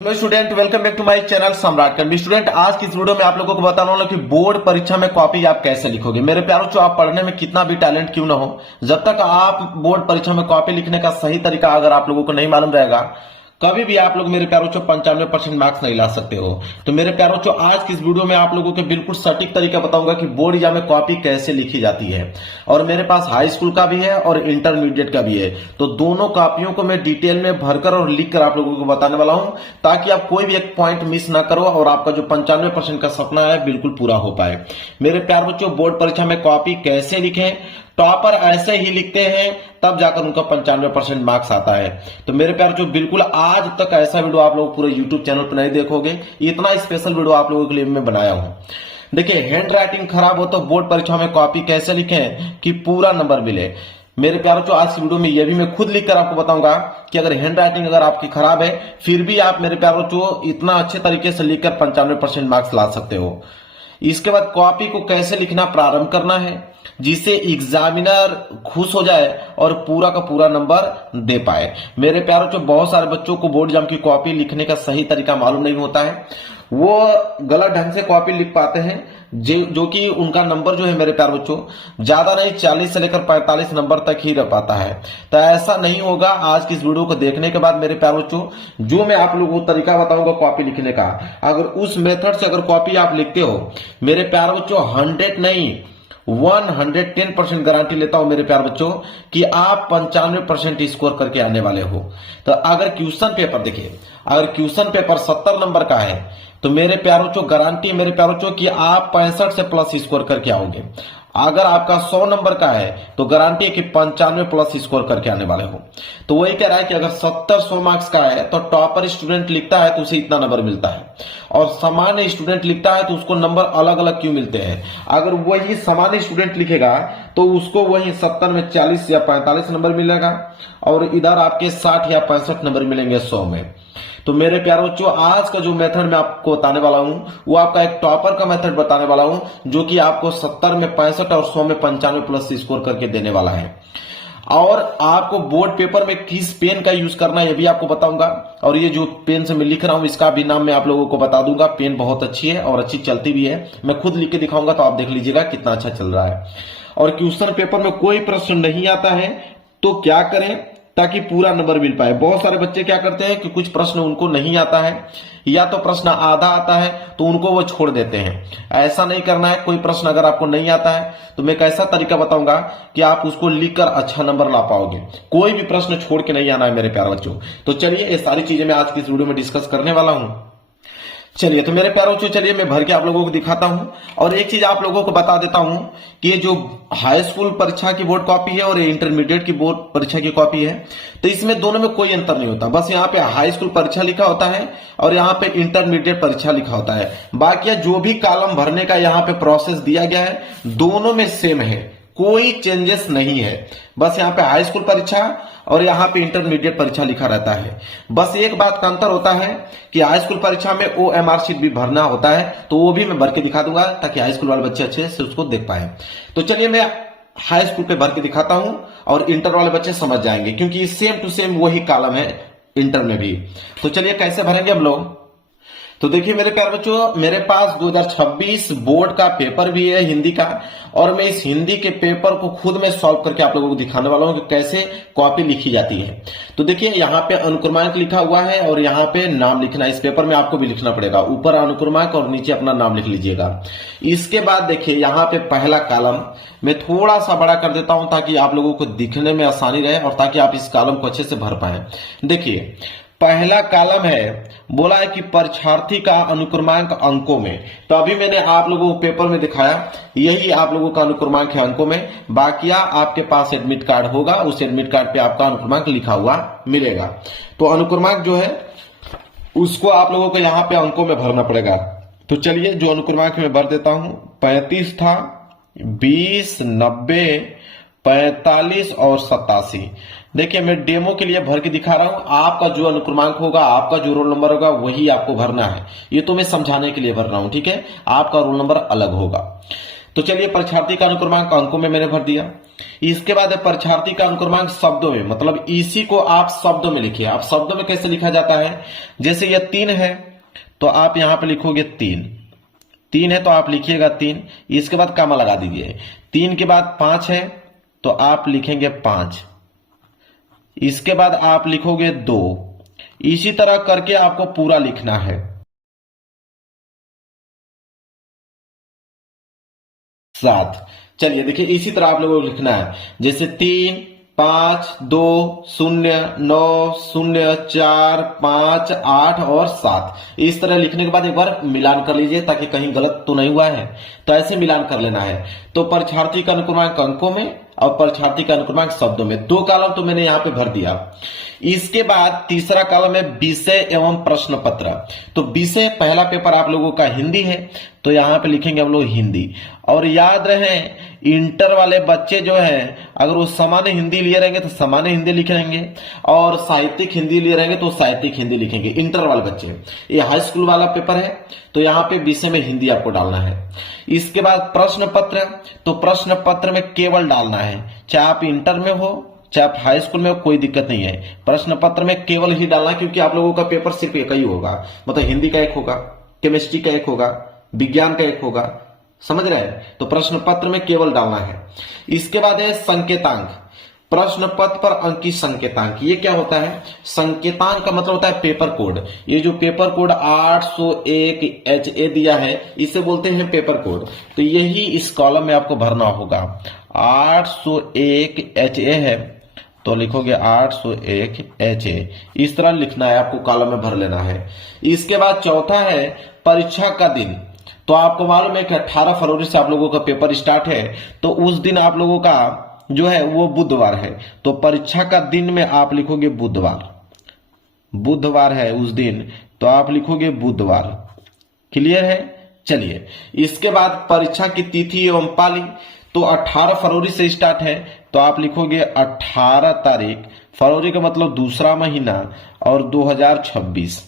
Hello student, welcome back to my channel Samrat Karvi. Student, आज की इस वीडियो में आप लोगों को बताने वाला हूं कि बोर्ड परीक्षा में कॉपी आप कैसे लिखोगे। मेरे प्यारों, जो आप पढ़ने में कितना भी टैलेंट क्यों ना हो, जब तक आप बोर्ड परीक्षा में कॉपी लिखने का सही तरीका अगर आप लोगों को नहीं मालूम रहेगा, कभी भी आप लोग मेरे प्यारों चो 95% मार्क्स नहीं ला सकते हो। तो मेरे प्यारों चो, आज की इस वीडियो में आप लोगों के बिल्कुल सटीक तरीका बताऊंगा कि बोर्ड एग्जाम में कॉपी कैसे लिखी जाती है। और मेरे पास हाई स्कूल का भी है और इंटरमीडिएट का भी है, तो दोनों कॉपियों को मैं डिटेल में भरकर और लिखकर आप लोगों को बताने वाला हूं, ताकि आप कोई भी एक पॉइंट मिस ना करो और आपका जो 95% का सपना है बिल्कुल पूरा हो पाए। मेरे प्यार बच्चों, बोर्ड परीक्षा में कॉपी कैसे लिखें, टॉपर ऐसे ही लिखते हैं तब जाकर उनका 95% मार्क्स आता है। तो मेरे प्यार जो, बिल्कुल आज तक ऐसा वीडियो आप लोग पूरे यूट्यूब चैनल पर नहीं देखोगे, इतना स्पेशल वीडियो आप लोगों के लिए मैं बनाया हूं। देखिए, हैंड राइटिंग खराब हो तो बोर्ड परीक्षा में कॉपी कैसे लिखें कि पूरा नंबर मिले। मेरे प्यारों, जो आज की वीडियो में यह भी मैं खुद लिखकर आपको बताऊंगा कि अगर हैंड राइटिंग अगर आपकी खराब है, फिर भी आप मेरे प्यारों जो इतना अच्छे तरीके से लिखकर 95% मार्क्स ला सकते हो। इसके बाद कॉपी को कैसे लिखना प्रारंभ करना है, जिससे एग्जामिनर खुश हो जाए और पूरा का पूरा नंबर दे पाए। मेरे प्यारों, जो बहुत सारे बच्चों को बोर्ड एग्जाम की कॉपी लिखने का सही तरीका मालूम नहीं होता है, वो गलत ढंग से कॉपी लिख पाते हैं, जो कि उनका नंबर जो है मेरे प्यार बच्चों, ज्यादा नहीं 40 से लेकर 45 नंबर तक ही रह पाता है। तो ऐसा नहीं होगा। आज की इस वीडियो को देखने के बाद मेरे प्यार बच्चों, जो मैं आप लोगों को तरीका बताऊंगा कॉपी लिखने का, अगर उस मेथड से अगर कॉपी आप लिखते हो, मेरे प्यार बच्चों 100 नहीं 110% गारंटी लेता हूं मेरे प्यार बच्चों कि आप 95% स्कोर करके आने वाले हो। तो अगर क्वेश्चन पेपर देखिए, अगर क्वेश्चन पेपर 70 नंबर का है, तो मेरे प्यारों चो गारंटी मेरे प्यारों चो कि आप 65 से प्लस स्कोर करके आओगे। अगर आपका 100 नंबर का है तो गारंटी है कि 95 प्लस स्कोर करके आने वाले हो। तो वही कह रहा है कि अगर 70-100 मार्क्स का है तो टॉपर स्टूडेंट लिखता है तो उसे इतना नंबर मिलता है, और सामान्य स्टूडेंट लिखता है तो उसको नंबर अलग अलग क्यों मिलते हैं। अगर वही सामान्य स्टूडेंट लिखेगा तो उसको वही 70 में 40 या 45 नंबर मिलेगा, और इधर आपके 60 या 65 नंबर मिलेंगे 100 में। तो मेरे प्यारों बच्चों, आज का जो मेथड मैं आपको बताने वाला हूं, वो आपका एक टॉपर का मेथड बताने वाला हूं, जो कि आपको 70 में 65 और 100 में 95 प्लस स्कोर करके देने वाला है। और आपको बोर्ड पेपर में किस पेन का यूज करना है ये भी आपको बताऊंगा, और ये जो पेन से मैं लिख रहा हूं इसका भी नाम मैं आप लोगों को बता दूंगा। पेन बहुत अच्छी है और अच्छी चलती भी है, मैं खुद लिख के दिखाऊंगा तो आप देख लीजिएगा कितना अच्छा चल रहा है। और क्वेश्चन पेपर में कोई प्रश्न नहीं आता है तो क्या करें ताकि पूरा नंबर मिल पाए। बहुत सारे बच्चे क्या करते हैं कि कुछ प्रश्न उनको नहीं आता है, या तो प्रश्न आधा आता है तो उनको वो छोड़ देते हैं। ऐसा नहीं करना है। कोई प्रश्न अगर आपको नहीं आता है तो मैं एक ऐसा तरीका बताऊंगा कि आप उसको लिखकर अच्छा नंबर ला पाओगे। कोई भी प्रश्न छोड़ के नहीं आना है मेरे प्यारे बच्चों। तो चलिए, ये सारी चीजें मैं आज की इस वीडियो में डिस्कस करने वाला हूं। चलिए, तो मेरे प्यारों बच्चों, चलिए मैं भर के आप लोगों को दिखाता हूं। और एक चीज आप लोगों को बता देता हूं कि ये जो हाई स्कूल परीक्षा की बोर्ड कॉपी है और ये इंटरमीडिएट की बोर्ड परीक्षा की कॉपी है, तो इसमें दोनों में कोई अंतर नहीं होता। बस यहाँ पे हाई स्कूल परीक्षा लिखा होता है और यहाँ पे इंटरमीडिएट परीक्षा लिखा होता है। बाकी जो भी कॉलम भरने का यहाँ पे प्रोसेस दिया गया है, दोनों में सेम है, कोई चेंजेस नहीं है। बस यहाँ पे हाई स्कूल परीक्षा और यहाँ पे इंटरमीडिएट परीक्षा लिखा रहता है। बस एक बात का अंतर होता है कि हाई स्कूल परीक्षा में OMR शीट भी भरना होता है, तो वो भी मैं भर के दिखा दूंगा ताकि हाई स्कूल वाले बच्चे अच्छे से उसको देख पाए। तो चलिए, मैं हाई स्कूल पे भर के दिखाता हूं और इंटर वाले बच्चे समझ जाएंगे, क्योंकि सेम टू सेम वही कॉलम है इंटर में भी। तो चलिए, कैसे भरेंगे हम लोग। तो देखिए मेरे प्यारे बच्चों, मेरे पास 2026 बोर्ड का पेपर भी है हिंदी का, और मैं इस हिंदी के पेपर को खुद में सॉल्व करके आप लोगों को दिखाने वाला हूं कि कैसे कॉपी लिखी जाती है। तो देखिए, यहाँ पे अनुक्रमांक लिखा हुआ है और यहाँ पे नाम लिखना है। इस पेपर में आपको भी लिखना पड़ेगा, ऊपर अनुक्रमांक और नीचे अपना नाम लिख लीजिएगा। इसके बाद देखिए, यहाँ पे पहला कॉलम मैं थोड़ा सा बड़ा कर देता हूं ताकि आप लोगों को दिखने में आसानी रहे और ताकि आप इस कॉलम को अच्छे से भर पाए। देखिए, पहला कॉलम है, बोला है कि परीक्षार्थी का अनुक्रमांक अंकों में। तो अभी मैंने आप लोगों को पेपर में दिखाया, यही आप लोगों का अनुक्रमांक है अंकों में। बाकी आपके पास एडमिट कार्ड होगा, उस एडमिट कार्ड पे आपका अनुक्रमांक लिखा हुआ मिलेगा। तो अनुक्रमांक जो है उसको आप लोगों को यहाँ पे अंकों में भरना पड़ेगा। तो चलिए, जो अनुक्रमांक मैं भर देता हूं, 35 था, 20, 90, 45 और 87। देखिए, मैं डेमो के लिए भर के दिखा रहा हूं। आपका जो अनुक्रमांक होगा, आपका जो रोल नंबर होगा, वही आपको भरना है। ये तो मैं समझाने के लिए भर रहा हूं, ठीक है। आपका रोल नंबर अलग होगा। तो चलिए परीक्षार्थी का अनुक्रमांक अंकों में मैंने भर दिया। इसके बाद परीक्षार्थी का अनुक्रमांक शब्दों में, मतलब इसी को आप शब्दों में लिखिए। आप शब्दों में कैसे लिखा जाता है, जैसे यह 3 है तो आप यहां पे लिखोगे 3 है तो आप लिखिएगा 3, इसके बाद कामा लगा दीजिए। 3 के बाद 5 है तो आप लिखेंगे 5, इसके बाद आप लिखोगे 2। इसी तरह करके आपको पूरा लिखना है। 7, चलिए देखिए इसी तरह आप लोगों को लिखना है, जैसे 3 5 2 0 9 0 4 5 8 और 7। इस तरह लिखने के बाद एक बार मिलान कर लीजिए ताकि कहीं गलत तो नहीं हुआ है, तो ऐसे मिलान कर लेना है। तो परीक्षार्थी का अनुक्रमांक अंकों में और परीक्षार्थी का अनुक्रमांक शब्दों में, 2 कॉलम तो मैंने यहां पे भर दिया। इसके बाद तीसरा कॉलम है विषय एवं प्रश्न पत्र। तो विषय पहला पेपर आप लोगों का हिंदी है तो यहां पे लिखेंगे हम लोग हिंदी। और याद रहे इंटर वाले बच्चे जो है अगर वो सामान्य हिंदी लिए रहेंगे तो सामान्य हिंदी लिखेंगे, और साहित्यिक हिंदी लिए रहेंगे तो साहित्यिक हिंदी लिखेंगे। इंटर वाले बच्चे, ये हाई स्कूल वाला पेपर है तो यहाँ पे विषय में हिंदी आपको डालना है। इसके बाद प्रश्न पत्र, तो प्रश्न पत्र में केवल डालना है, चाहे आप इंटर में हो चाहे आप हाई स्कूल में हो, कोई दिक्कत नहीं है। प्रश्न पत्र में केवल ही डालना, क्योंकि आप लोगों का पेपर सिर्फ एक ही होगा, मतलब हिंदी का एक होगा, केमिस्ट्री का एक होगा, विज्ञान का एक होगा, समझ रहे हैं। तो प्रश्न पत्र में केवल डालना है। इसके बाद है संकेतांक। प्रश्न पत्र पर अंकित संकेतांक, ये क्या होता है? संकेतांक का मतलब होता है पेपर कोड। ये जो पेपर कोड 801 HA दिया है इसे बोलते हैं पेपर कोड। तो यही इस कॉलम में आपको भरना होगा। 801 HA है तो लिखोगे 801 HA, इस तरह लिखना है, आपको कॉलम में भर लेना है। इसके बाद चौथा है परीक्षा का दिन। तो आपको मालूम है कि 18 फरवरी से आप लोगों का पेपर स्टार्ट है, तो उस दिन आप लोगों का जो है वो बुधवार है, तो परीक्षा का दिन में आप लिखोगे बुधवार है उस दिन, तो आप लिखोगे बुधवार। क्लियर है? चलिए इसके बाद परीक्षा की तिथि एवं पाली, तो 18 फरवरी से स्टार्ट है तो आप लिखोगे 18 तारीख, फरवरी का मतलब दूसरा महीना, और 2026।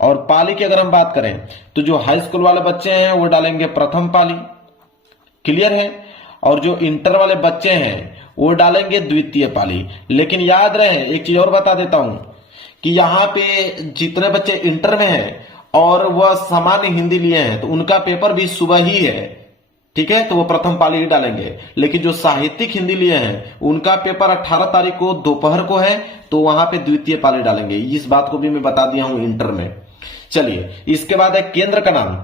और पाली की अगर हम बात करें तो जो हाई स्कूल वाले बच्चे हैं वो डालेंगे प्रथम पाली। क्लियर है? और जो इंटर वाले बच्चे हैं वो डालेंगे द्वितीय पाली। लेकिन याद रहे एक चीज और बता देता हूं कि यहाँ पे जितने बच्चे इंटर में हैं और वह सामान्य हिंदी लिए हैं तो उनका पेपर भी सुबह ही है, ठीक है, तो वो प्रथम पाली ही डालेंगे। लेकिन जो साहित्यिक हिंदी लिए हैं उनका पेपर 18 तारीख को दोपहर को है तो वहां पे द्वितीय पाली डालेंगे। इस बात को भी मैं बता दिया हूं इंटर में। चलिए इसके बाद है केंद्र का नाम।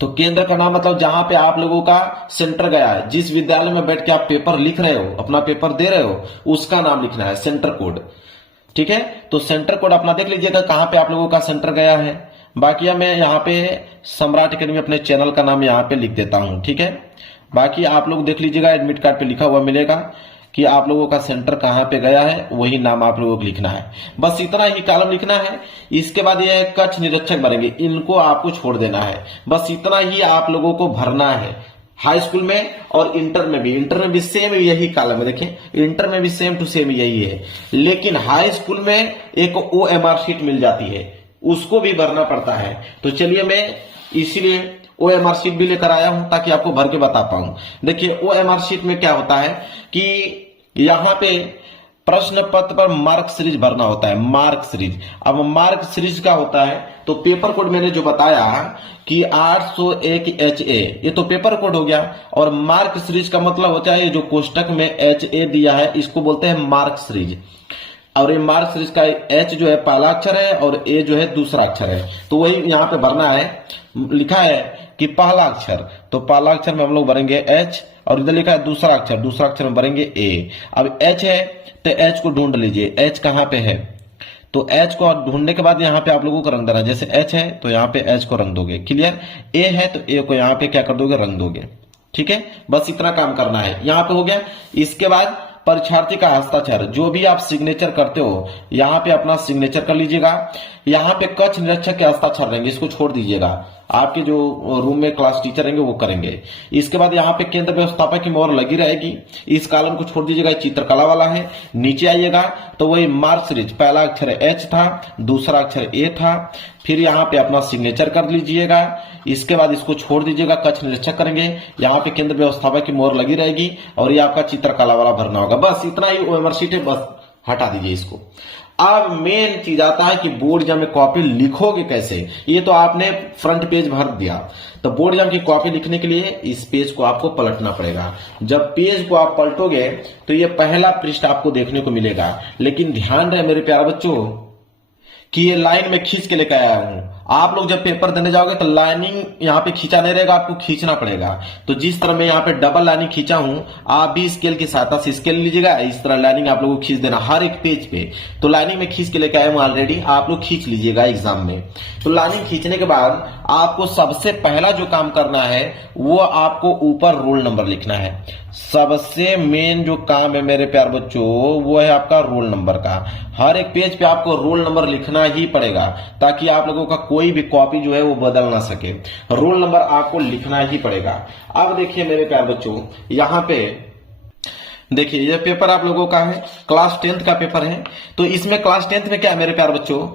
तो केंद्र का नाम मतलब जहां पे आप लोगों का सेंटर गया है, जिस विद्यालय में बैठ के आप पेपर लिख रहे हो, अपना पेपर दे रहे हो, उसका नाम लिखना है, सेंटर कोड। ठीक है, तो सेंटर कोड अपना देख लीजिएगा कहां पे आप लोगों का सेंटर गया है। बाकी मैं यहाँ पे सम्राट एकेडमी अपने चैनल का नाम यहाँ पे लिख देता हूं, ठीक है। बाकी आप लोग देख लीजिएगा, एडमिट कार्ड पे लिखा हुआ मिलेगा कि आप लोगों का सेंटर कहां पे गया है, वही नाम आप लोगों को लिखना है। बस इतना ही कॉलम लिखना है। इसके बाद ये कक्ष निरीक्षक बनेंगे, इनको आपको छोड़ देना है। बस इतना ही आप लोगों को भरना है। हाई स्कूल में और इंटर में भी सेम यही कॉलम है। देखिए इंटर में भी सेम टू सेम यही है, लेकिन हाई स्कूल में एक OMR शीट मिल जाती है, उसको भी भरना पड़ता है। तो चलिए मैं इसीलिए OMR शीट भी लेकर आया हूं ताकि आपको भर के बता पाऊं। देखिए OMR शीट में क्या होता है कि यहां पे प्रश्न पत्र पर मार्क सीरीज भरना होता है, मार्क सीरीज। अब मार्क सीरीज का होता है तो पेपर कोड मैंने जो बताया कि 801 HA, ये तो पेपर कोड हो गया। और मार्क सीरीज का मतलब होता है ये जो कोष्टक में HA दिया है इसको बोलते हैं मार्क सीरीज। और ये मार्क सीरीज का H जो है पहला अक्षर है और A जो है दूसरा अक्षर है, तो वही यहाँ पे भरना है। लिखा है कि पहला अक्षर, तो पहला अक्षर में हम लोग भरेंगे H, और इधर लिखा है दूसरा अक्षर में भरेंगे A। अब H है तो H को ढूंढ लीजिए, H कहाँ पे है, तो H को ढूंढने के बाद यहाँ पे आप लोगों को रंग देना। जैसे H है तो यहाँ पे H को रंग दोगे, क्लियर। A है तो A को यहाँ पे क्या कर दोगे, रंग दोगे, ठीक है। बस इतना काम करना है, यहाँ पे हो गया। इसके बाद परीक्षार्थी का हस्ताक्षर, जो भी आप सिग्नेचर करते हो यहाँ पे अपना सिग्नेचर कर लीजिएगा। यहाँ पे कक्ष निरीक्षक के हस्ताक्षर रहेंगे, इसको छोड़ दीजिएगा, आपके जो रूम में क्लास टीचर रहेंगे वो करेंगे। इसके बाद यहाँ पे केंद्र व्यवस्थापक की मोहर लगी रहेगी, इस कॉलम को छोड़ दीजिएगा, चित्रकला वाला है। नीचे आइएगा तो वही मार्क सीरीज, पहला अक्षर एच था, दूसरा अक्षर ए था, फिर यहाँ पे अपना सिग्नेचर कर लीजिएगा। इसके बाद इसको छोड़ दीजिएगा, कक्ष निरीक्षक करेंगे, यहाँ पे केंद्र व्यवस्थापक की मोहर लगी रहेगी और ये आपका चित्रकला वाला भरना होगा। बस इतना ही ओएमआर शीट है, बस हटा दीजिए इसको। अब मेन चीज आता है कि बोर्ड एग्जाम में कॉपी लिखोगे कैसे। ये तो आपने फ्रंट पेज भर दिया, तो बोर्ड एग्जाम की कॉपी लिखने के लिए इस पेज को आपको पलटना पड़ेगा। जब पेज को आप पलटोगे तो ये पहला पृष्ठ आपको देखने को मिलेगा, लेकिन ध्यान रहे मेरे प्यारे बच्चों कि ये लाइन में खींच के लेकर आया हूं। आप लोग जब पेपर देने जाओगे तो लाइनिंग यहाँ पे खींचा नहीं रहेगा, आपको खींचना पड़ेगा। तो जिस तरह मैं यहाँ पे डबल लाइनिंग खींचा हूं, आप भी स्केल की सहायता से स्केल लीजिएगा, इस तरह लाइनिंग आप लोगों को खींच देना हर एक पेज पे। तो लाइनिंग में खींच के लेकर आया हूं ऑलरेडी, आप लोग खींच लीजिएगा एग्जाम में। तो लाइनिंग खींचने के बाद आपको सबसे पहला जो काम करना है वो आपको ऊपर रोल नंबर लिखना है। सबसे मेन जो काम है मेरे प्यार बच्चों वो है आपका रोल नंबर का। हर एक पेज पे आपको रोल नंबर लिखना ही पड़ेगा, ताकि आप लोगों का कोई भी कॉपी जो है वो बदल ना सके। रोल नंबर आपको लिखना ही पड़ेगा। अब देखिए मेरे प्यार बच्चों, यहाँ पे देखिए ये पेपर आप लोगों का है, क्लास 10th का पेपर है। तो इसमें क्लास 10th में क्या है मेरे प्यार बच्चों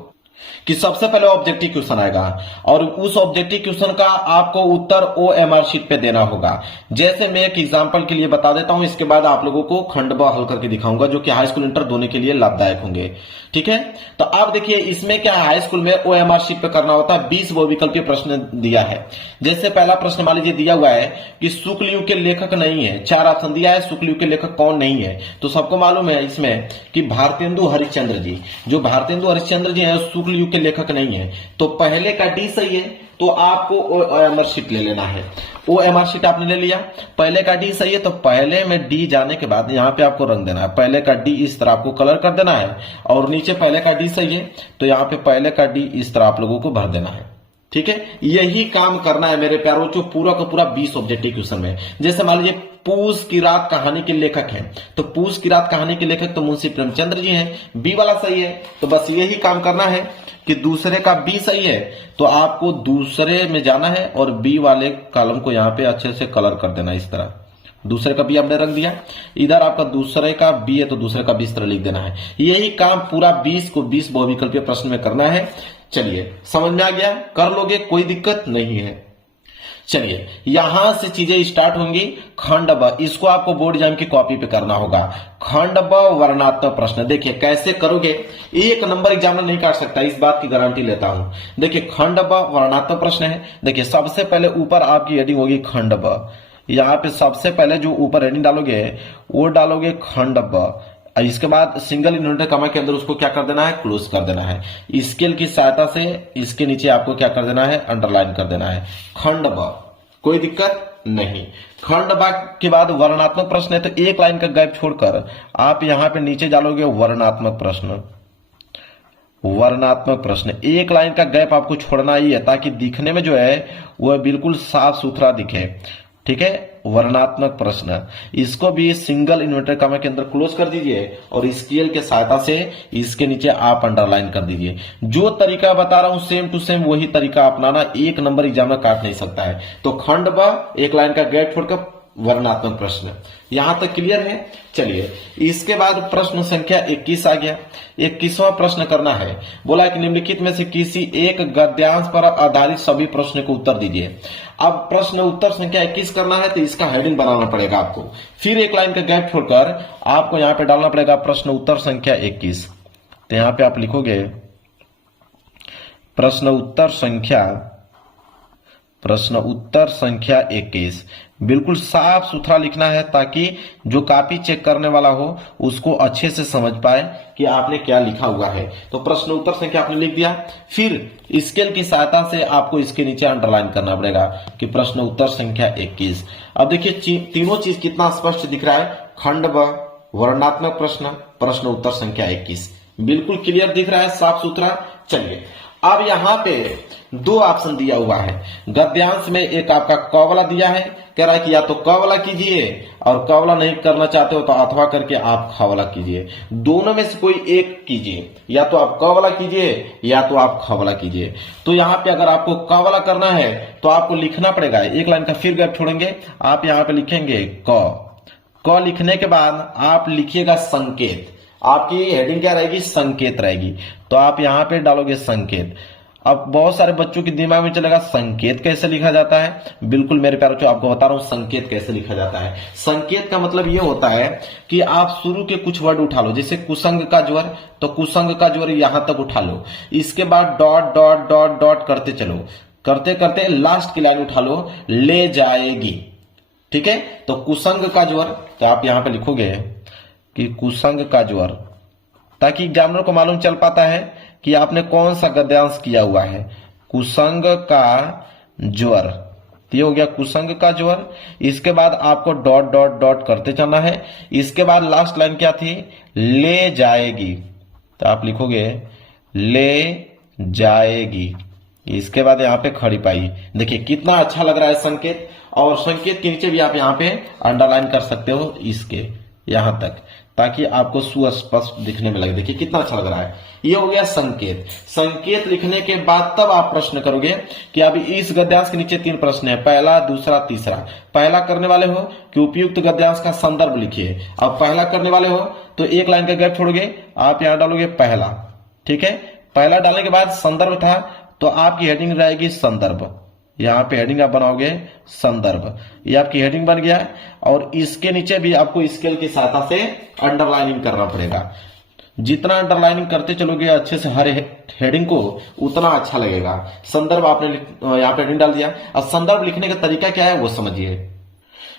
कि सबसे पहले ऑब्जेक्टिव क्वेश्चन आएगा और उस ऑब्जेक्टिव क्वेश्चन का आपको उत्तर ओएमआर शीट पे देना होगा। जैसे मैं एक एग्जांपल के लिए बता देता हूं, इसके बाद आप लोगों को खंड ब हल करके दिखाऊंगा, जो कि हाई स्कूल इंटर दोनों के लिए लाभदायक होंगे। ठीक है, तो आप देखिए इसमें क्या हाई स्कूल में ओएमआर शीट पे करना होता है। 20 बहुविकल्पीय प्रश्न दिया है। जैसे पहला प्रश्न मान लीजिए दिया हुआ है कि शुक्ल युग के लेखक नहीं है, 4 ऑप्शन दिया है, शुक्ल युग के लेखक कौन नहीं है। तो सबको मालूम है इसमें कि भारतेंदु हरिश्चंद्र जी, जो भारतेंदु हरिश्चंद्र जी है शुक्ल युग के लेखक नहीं है। तो पहले का डी सही है, तो आपको ओएमआर शीट ले लेना है। ओएमआर शीट आपने ले लिया, पहले का डी सही है, तो पहले में डी जाने के बाद यहाँ पे आपको रंग देना है। पहले का डी इस तरह आपको कलर कर देना है और नीचे पहले का डी सही है तो यहाँ पे पहले का डी इस तरह आप लोगों को भर देना है। ठीक है, यही काम करना है मेरे प्यारों, जो पूरा का पूरा 20 ऑब्जेक्टिव क्वेश्चन में। जैसे मान लीजिए पूस की रात कहानी के लेखक हैं, तो पूस की रात कहानी के लेखक तो मुंशी प्रेमचंद्र जी हैं, बी वाला सही है। तो बस यही काम करना है कि दूसरे का बी सही है तो आपको दूसरे में जाना है और बी वाले कॉलम को यहाँ पे अच्छे से कलर कर देना। इस तरह दूसरे का बी आपने रख दिया, इधर आपका दूसरे का बी है तो दूसरे का बी इस तरह लिख देना है। यही काम पूरा 20 को 20 बहुविकल्पीय प्रश्न में करना है। चलिए समझ में आ गया, कर लोगे, कोई दिक्कत नहीं है। चलिए यहां से चीजें स्टार्ट होंगी। खंड ब, इसको आपको बोर्ड एग्जाम की कॉपी पे करना होगा। खंड ब वर्णात्मक प्रश्न, देखिए कैसे करोगे, 1 नंबर एग्जामिनर नहीं काट सकता, इस बात की गारंटी लेता हूं। देखिए खंड ब वर्णात्मक प्रश्न है। देखिए सबसे पहले ऊपर आपकी हेडिंग होगी खंड ब, यहाँ पे सबसे पहले जो ऊपर हेडिंग डालोगे वो डालोगे खंड ब। इसके बाद सिंगल इन्वर्टेड कॉमा के अंदर उसको क्या कर देना है, क्लोज कर देना है। स्केल की सहायता से इसके नीचे आपको क्या कर देना है, अंडरलाइन कर देना है। खंड ब, कोई दिक्कत नहीं। खंड ब के बाद वर्णात्मक प्रश्न है, तो एक लाइन का गैप छोड़कर आप यहां पे नीचे डालोगे वर्णात्मक प्रश्न। वर्णात्मक प्रश्न, एक लाइन का गैप आपको छोड़ना ही है ताकि दिखने में जो है वह बिल्कुल साफ सुथरा दिखे। ठीक है, वर्णात्मक प्रश्न, इसको भी सिंगल इन्वर्टेड कॉमा के अंदर क्लोज कर दीजिए और स्केल के सहायता से इसके नीचे आप अंडरलाइन कर दीजिए। जो तरीका बता रहा हूं सेम टू सेम वही तरीका अपनाना, 1 नंबर एग्जाम में काट नहीं सकता है। तो खंड ब, एक लाइन का गैप छोड़कर वर्णात्मक प्रश्न, यहां तक क्लियर है। चलिए इसके बाद प्रश्न संख्या 21 आ गया। 21वां प्रश्न करना है, बोला कि निम्नलिखित में से किसी एक गद्यांश पर आधारित सभी प्रश्न को उत्तर दीजिए। अब प्रश्न उत्तर संख्या 21 करना है तो इसका हेडिंग बनाना पड़ेगा आपको, फिर एक लाइन का गैप छोड़कर आपको यहां पे डालना पड़ेगा प्रश्न उत्तर संख्या 21। तो यहां पे आप लिखोगे प्रश्न उत्तर संख्या 21। बिल्कुल साफ सुथरा लिखना है ताकि जो कॉपी चेक करने वाला हो उसको अच्छे से समझ पाए कि आपने क्या लिखा हुआ है। तो प्रश्न उत्तर संख्या आपने लिख दिया, फिर स्केल की सहायता से आपको इसके नीचे अंडरलाइन करना पड़ेगा कि प्रश्न उत्तर संख्या 21। अब देखिए तीनों चीज कितना स्पष्ट दिख रहा है, खंड ब, वर्णात्मक प्रश्न, प्रश्न उत्तर संख्या 21, बिल्कुल क्लियर दिख रहा है, साफ सुथरा। चलिए अब यहां पे दो ऑप्शन दिया हुआ है गद्यांश में, एक आपका क वाला दिया है, कह रहा है कि या तो क वाला कीजिए और क वाला नहीं करना चाहते हो तो अथवा करके आप ख वाला कीजिए, दोनों में से कोई एक कीजिए, या तो आप क वाला कीजिए या तो आप ख वाला कीजिए। तो यहाँ पे अगर आपको क वाला करना है तो आपको लिखना पड़ेगा, एक लाइन का फिर गैप छोड़ेंगे, आप यहाँ पे लिखेंगे क लिखने के बाद आप लिखिएगा संकेत, आपकी हेडिंग क्या रहेगी, संकेत रहेगी। तो आप यहां पे डालोगे संकेत। अब बहुत सारे बच्चों के दिमाग में चलेगा संकेत कैसे लिखा जाता है, बिल्कुल मेरे प्यारों बच्चों आपको बता रहा हूं संकेत कैसे लिखा जाता है। संकेत का मतलब ये होता है कि आप शुरू के कुछ वर्ड उठा लो, जैसे कुसंग का ज्वर, तो कुसंग का ज्वर यहां तक उठा लो, इसके बाद डॉट डॉट डॉट डॉट करते चलो, करते करते लास्ट की लाइन उठा लो, ले जाएगी। ठीक है, तो कुसंग का ज्वर, तो आप यहां पे लिखोगे कि कुसंग का ज्वर, ताकि एग्जामिनर को मालूम चल पाता है कि आपने कौन सा गद्यांश किया हुआ है। कुसंग का ज्वर, ये हो गया कुसंग का ज्वर। इसके बाद आपको डॉट डॉट डॉट करते चलना है। इसके बाद लास्ट लाइन क्या थी, ले जाएगी, तो आप लिखोगे ले जाएगी। इसके बाद यहाँ पे खड़ी पाई, देखिए कितना अच्छा लग रहा है संकेत। और संकेत के नीचे भी आप यहाँ पे अंडरलाइन कर सकते हो इसके यहां तक, ताकि आपको सुस्पष्ट दिखने में लगे। देखिए कितना अच्छा लग रहा है। ये हो गया संकेत। संकेत लिखने के बाद तब आप प्रश्न करोगे कि अब इस गद्यांश के नीचे 3 प्रश्न है, पहला, दूसरा, तीसरा। पहला करने वाले हो कि उपयुक्त गद्यांश का संदर्भ लिखिए। अब पहला करने वाले हो तो एक लाइन का गैप छोड़ोगे, आप यहां डालोगे पहला। ठीक है, पहला डालने के बाद संदर्भ था तो आपकी हेडिंग रहेगी संदर्भ, यहां पे हेडिंग आप बनाओगे संदर्भ, ये आपकी हेडिंग बन गया। और इसके नीचे भी आपको स्केल की सहायता से अंडरलाइनिंग करना पड़ेगा। जितना अंडरलाइनिंग करते चलोगे अच्छे से हर हेडिंग को, उतना अच्छा लगेगा। संदर्भ आपने यहाँ पे हेडिंग डाल दिया। अब संदर्भ लिखने का तरीका क्या है वो समझिए।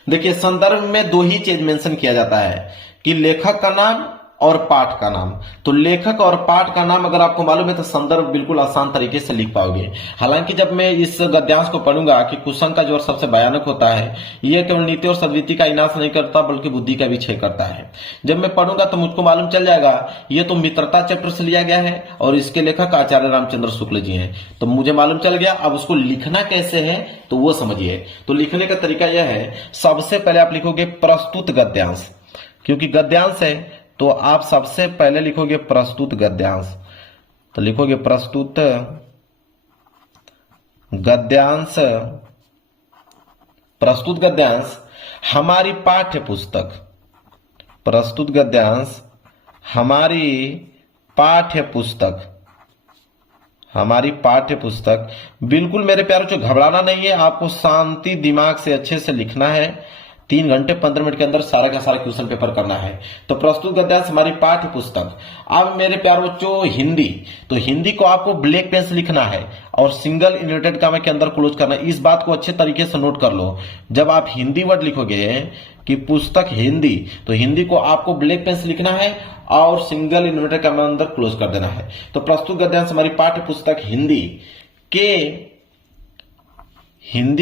देखिए संदर्भ में 2 ही चीज मेंशन किया जाता है कि लेखक का नाम और पाठ का नाम। तो लेखक और पाठ का नाम अगर आपको मालूम है तो संदर्भ बिल्कुल आसान तरीके से लिख पाओगे। हालांकि जब मैं इस गद्यांश को पढ़ूंगा कि कुसंग का ज्वर सबसे भयानक होता है, यह केवल नीति और सद्वृत्ति का विनाश नहीं करता बल्कि बुद्धि का भी क्षय करता है। जब मैं पढ़ूंगा तो मुझको मालूम चल जाएगा ये तो मित्रता चैप्टर से लिया गया है और इसके लेखक आचार्य रामचंद्र शुक्ल जी हैं, तो मुझे मालूम चल गया। अब उसको लिखना कैसे है तो वो समझिए। तो लिखने का तरीका यह है, सबसे पहले आप लिखोगे प्रस्तुत गद्यांश, क्योंकि गद्यांश है तो आप सबसे पहले लिखोगे प्रस्तुत गद्यांश। तो लिखोगे प्रस्तुत गद्यांश। प्रस्तुत गद्यांश हमारी पाठ्य पुस्तक, प्रस्तुत गद्यांश हमारी पाठ्य पुस्तक, हमारी पाठ्य पुस्तक। बिल्कुल मेरे प्यारों जो घबराना नहीं है, आपको शांति दिमाग से अच्छे से लिखना है। 3 घंटे 15 मिनट के अंदर सारा का सारा क्वेश्चन पेपर करना है। तो प्रस्तुत गद्यांश हमारी पाठ्य पुस्तक। अब मेरे प्यारे बच्चों हिंदी, तो हिंदी को आपको ब्लैक पेन से लिखना है और सिंगल इन्वर्टेड कामा के अंदर क्लोज करना है। इस बात को अच्छे तरीके से नोट कर लो। जब आप हिंदी वर्ड लिखोगे कि पुस्तक हिंदी, तो हिंदी को आपको ब्लैक पेन से लिखना है और सिंगल इन्वर्टेड कामा अंदर क्लोज कर देना है। तो प्रस्तुत गद्यांश हमारी पाठ्य पुस्तक हिंदी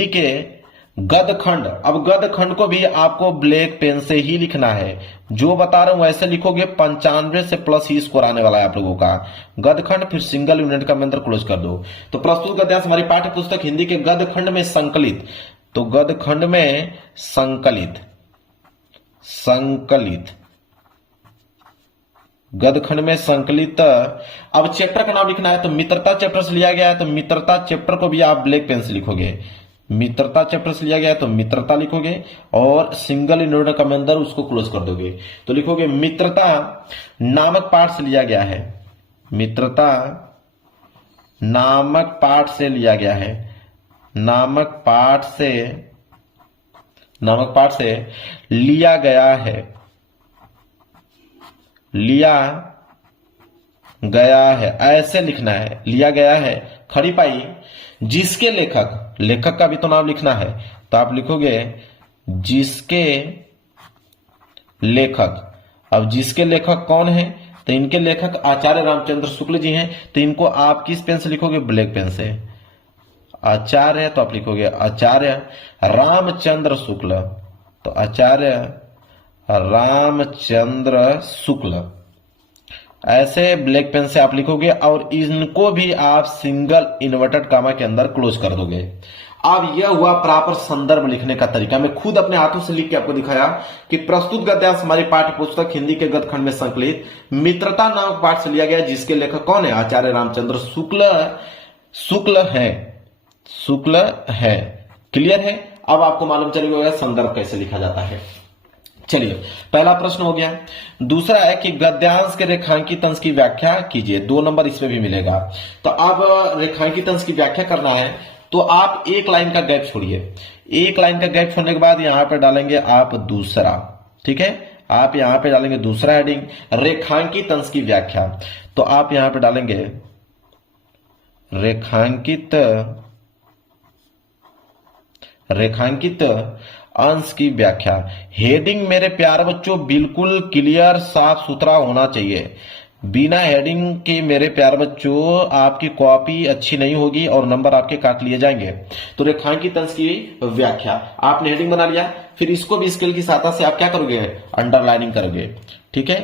के गदखंड। अब गदखंड को भी आपको ब्लैक पेन से ही लिखना है, जो बता रहा हूं वैसे लिखोगे। 95 से प्लस ही स्कोर आने वाला है आप लोगों का। गदखंड फिर सिंगल यूनिट का अंदर क्लोज कर दो। तो प्रस्तुत गद्यांश हमारी पाठ्य पुस्तक हिंदी के गदखंड में संकलित, तो गदखंड में संकलित, गदखंड में संकलित। अब चैप्टर का नाम लिखना है, तो मित्रता चैप्टर से लिया गया है, तो मित्रता चैप्टर को भी आप ब्लैक पेन से लिखोगे। मित्रता चैप्टर से लिया गया है तो मित्रता लिखोगे और सिंगल इन्वर्टेड कॉमा अंदर उसको क्लोज कर दोगे। तो लिखोगे मित्रता नामक पाठ से लिया गया है, मित्रता नामक पाठ से लिया गया है, नामक पाठ से लिया गया है, लिया गया है, ऐसे लिखना है। लिया गया है खड़ी पाई, जिसके लेखक, लेखक का भी तो नाम लिखना है, तो आप लिखोगे जिसके लेखक। अब जिसके लेखक कौन है, तो इनके लेखक आचार्य रामचंद्र शुक्ल जी हैं, तो इनको आप किस पेन से लिखोगे, ब्लैक पेन से। आचार्य है तो आप लिखोगे आचार्य रामचंद्र शुक्ल, तो आचार्य रामचंद्र शुक्ल। ऐसे ब्लैक पेन से आप लिखोगे और इनको भी आप सिंगल इन्वर्टेड कामा के अंदर क्लोज कर दोगे। अब यह हुआ प्रॉपर संदर्भ लिखने का तरीका। मैं खुद अपने हाथों से लिख के आपको दिखाया कि प्रस्तुत गद्यांश हमारी पाठ्य पुस्तक हिंदी के गद्य खंड में संकलित मित्रता नामक पाठ से लिया गया, जिसके लेखक कौन है? आचार्य रामचंद्र शुक्ल है। क्लियर है? अब आपको मालूम चल गया संदर्भ कैसे लिखा जाता है। चलिए, पहला प्रश्न हो गया। दूसरा है कि गद्यांश के रेखांकित अंश की व्याख्या कीजिए। 2 नंबर इसमें भी मिलेगा। तो अब रेखांकित अंश की व्याख्या करना है तो आप एक लाइन का गैप छोड़िए। एक लाइन का गैप छोड़ने के बाद यहां पर डालेंगे आप दूसरा। ठीक है, आप यहां पे डालेंगे दूसरा हेडिंग, रेखांकित अंश की व्याख्या। तो आप यहां पे डालेंगे रेखांकित अंश की व्याख्या। हेडिंग मेरे प्यारे बच्चों बिल्कुल क्लियर साफ सुथरा होना चाहिए। बिना हेडिंग के मेरे प्यारे बच्चों आपकी कॉपी अच्छी नहीं होगी और नंबर आपके काट लिए जाएंगे। तो रेखांकित अंश की व्याख्या, आपने हेडिंग बना लिया, फिर इसको भी स्केल की सहायता से आप क्या करोगे? अंडरलाइनिंग करोगे। ठीक है,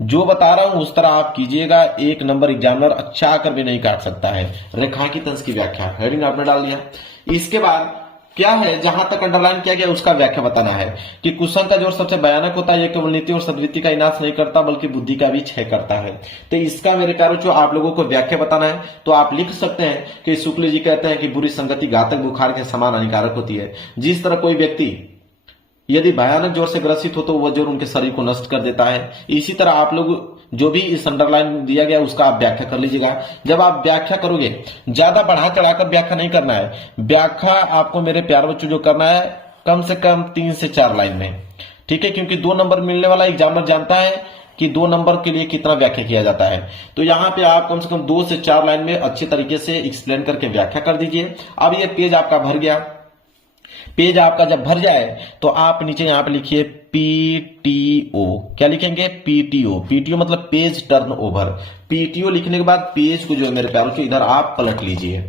जो बता रहा हूं उस तरह आप कीजिएगा। 1 नंबर एग्जामिनर अच्छा आकर भी नहीं काट सकता है। रेखांकित अंश की व्याख्या, हेडिंग आपने डाल दिया। इसके बाद क्या है, जहां तक अंडरलाइन किया गया उसका व्याख्या बताना है कि कुसंग का जोड़ सबसे भयानक होता है। यह केवल नीति और सद्वृत्ति का विनाश नहीं करता बल्कि बुद्धि का भी क्षय करता है। तो इसका मेरे प्यारों जो आप लोगों को व्याख्या बताना है तो आप लिख सकते हैं कि शुक्ल जी कहते हैं कि बुरी संगति घातक बुखार के समान हानिकारक होती है। जिस तरह कोई व्यक्ति यदि भयानक जोर से ग्रसित हो तो वह जोर उनके शरीर को नष्ट कर देता है। इसी तरह आप लोग जो भी इस अंडरलाइन दिया गया उसका आप व्याख्या कर लीजिएगा। जब आप व्याख्या करोगे, ज्यादा बढ़ा चढ़ाकर व्याख्या नहीं करना है। व्याख्या आपको मेरे प्यारे बच्चों जो करना है कम से कम 3 से 4 लाइन में। ठीक है, क्योंकि 2 नंबर मिलने वाला एग्जामिनर जानता है कि 2 नंबर के लिए कितना व्याख्या किया जाता है। तो यहां पे आप कम से कम 2 से 4 लाइन में अच्छे तरीके से एक्सप्लेन करके व्याख्या कर दीजिए। अब ये पेज आपका भर गया। पेज आपका जब भर जाए तो आप नीचे यहां पे लिखिए पीटीओ। क्या लिखेंगे? पीटीओ। पीटीओ मतलब पेज टर्न ओवर। पीटीओ लिखने के बाद पेज को जो है मेरे प्यारों को इधर आप पलट लीजिए।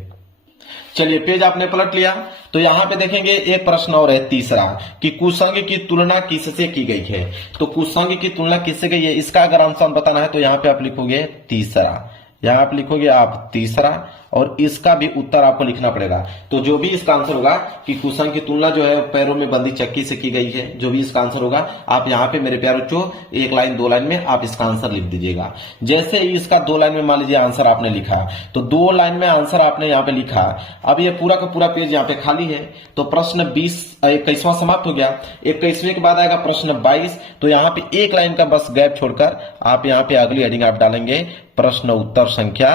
चलिए, पेज आपने पलट लिया तो यहां पे देखेंगे एक प्रश्न और है तीसरा कि कुसंग की तुलना किससे की गई है। तो कुसंग की तुलना किससे गई है, इसका अगर आंसर बताना है तो यहां पे आप लिखोगे तीसरा। यहां आप लिखोगे आप तीसरा और इसका भी उत्तर आपको लिखना पड़ेगा। तो जो भी इसका आंसर होगा कि कुसंग की तुलना जो है पैरों में बंदी चक्की से की गई है, जो भी इसका आंसर होगा आप यहां पे मेरे प्यारे बच्चों 1 लाइन 2 लाइन में आप इसका आंसर लिख दीजिएगा। जैसे ही इसका 2 लाइन में मान लीजिए आंसर आपने लिखा तो 2 लाइन में आंसर आपने यहां पे लिखा। अब ये पूरा का पूरा पेज यहां पे खाली है तो प्रश्न 21वां समाप्त हो गया। 21वें के बाद आएगा प्रश्न 22। तो यहां पे 1 लाइन का बस गैप छोड़कर आप यहां पे अगली हेडिंग आप डालेंगे प्रश्न उत्तर संख्या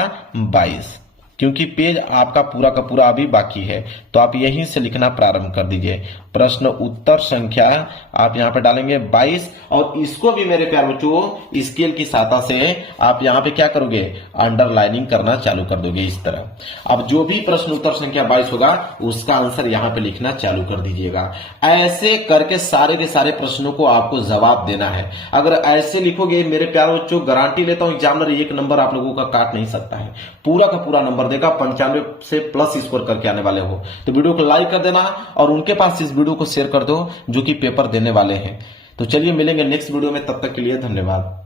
22, क्योंकि पेज आपका पूरा का पूरा अभी बाकी है। तो आप यहीं से लिखना प्रारंभ कर दीजिए। प्रश्न उत्तर संख्या आप यहां पे डालेंगे 22 और इसको भी मेरे प्यारे बच्चों स्केल की सहायता से आप यहां पे क्या करोगे? अंडरलाइनिंग करना चालू कर दोगे इस तरह। अब जो भी प्रश्न उत्तर संख्या 22 होगा उसका आंसर यहां पे लिखना चालू कर दीजिएगा। ऐसे करके सारे के सारे प्रश्नों को आपको जवाब देना है। अगर ऐसे लिखोगे मेरे प्यारे बच्चों, गारंटी लेता हूं एग्जामिनर 1 नंबर आप लोगों का काट नहीं सकता है, पूरा का पूरा नंबर देगा। 95 से प्लस स्कोर करके आने वाले हो। तो वीडियो को लाइक कर देना और उनके पास इस वीडियो को शेयर कर दो जो कि पेपर देने वाले हैं। तो चलिए मिलेंगे नेक्स्ट वीडियो में, तब तक के लिए धन्यवाद।